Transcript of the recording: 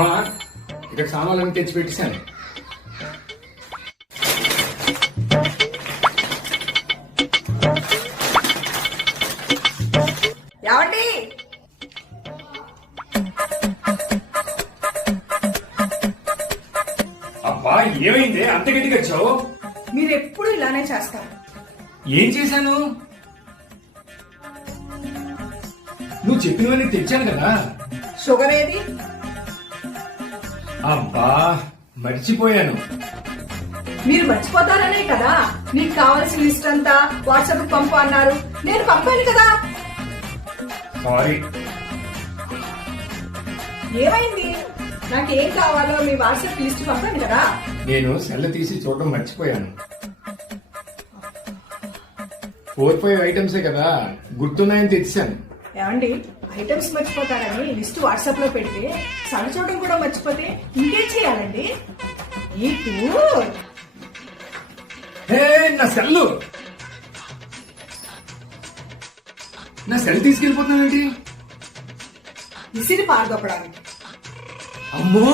అమ్మా, ఇక్కడ సామాన్లన్నీ తెచ్చి పెట్టేశాను. ఏమండి? అబ్బా, ఏమైంది అంత గట్టిగా వచ్చావు? మీరు ఎప్పుడు ఇలానే చేస్తారు. ఏం చేశాను? నువ్వు చెప్పినవన్నీ తెచ్చాను కదా. షుగర్ ఏది? అబ్బా, మర్చిపోయాను. మీరు మర్చిపోతారనే కదా మీకు కావాల్సిన లిస్ట్ అంతా వాట్సాప్ పంపు అన్నారు. నేను పంపాను కదా. సారీ. ఏమైంది? నాకు ఏం కావాలో మీ వాట్సాప్ లిస్ట్ పంపాను కదా. నేను సెల్ తీసి చూడడం మర్చిపోయాను. 4-5 ఐటమ్సే కదా, గుర్తున్నాయని తెచ్చాను. ఏమండి, ఐటమ్స్ మర్చిపోతారని లిస్ట్ వాట్సాప్ లో పెడితే సగం చూడడం కూడా మర్చిపోతే ఇంకేం చేయాలండి? మీకు నా సెల్లు, నా సెల్ తీసుకెళ్ళిపోతున్నావేంటి? విసిరి పారదొక్కడానికి. అమ్మో,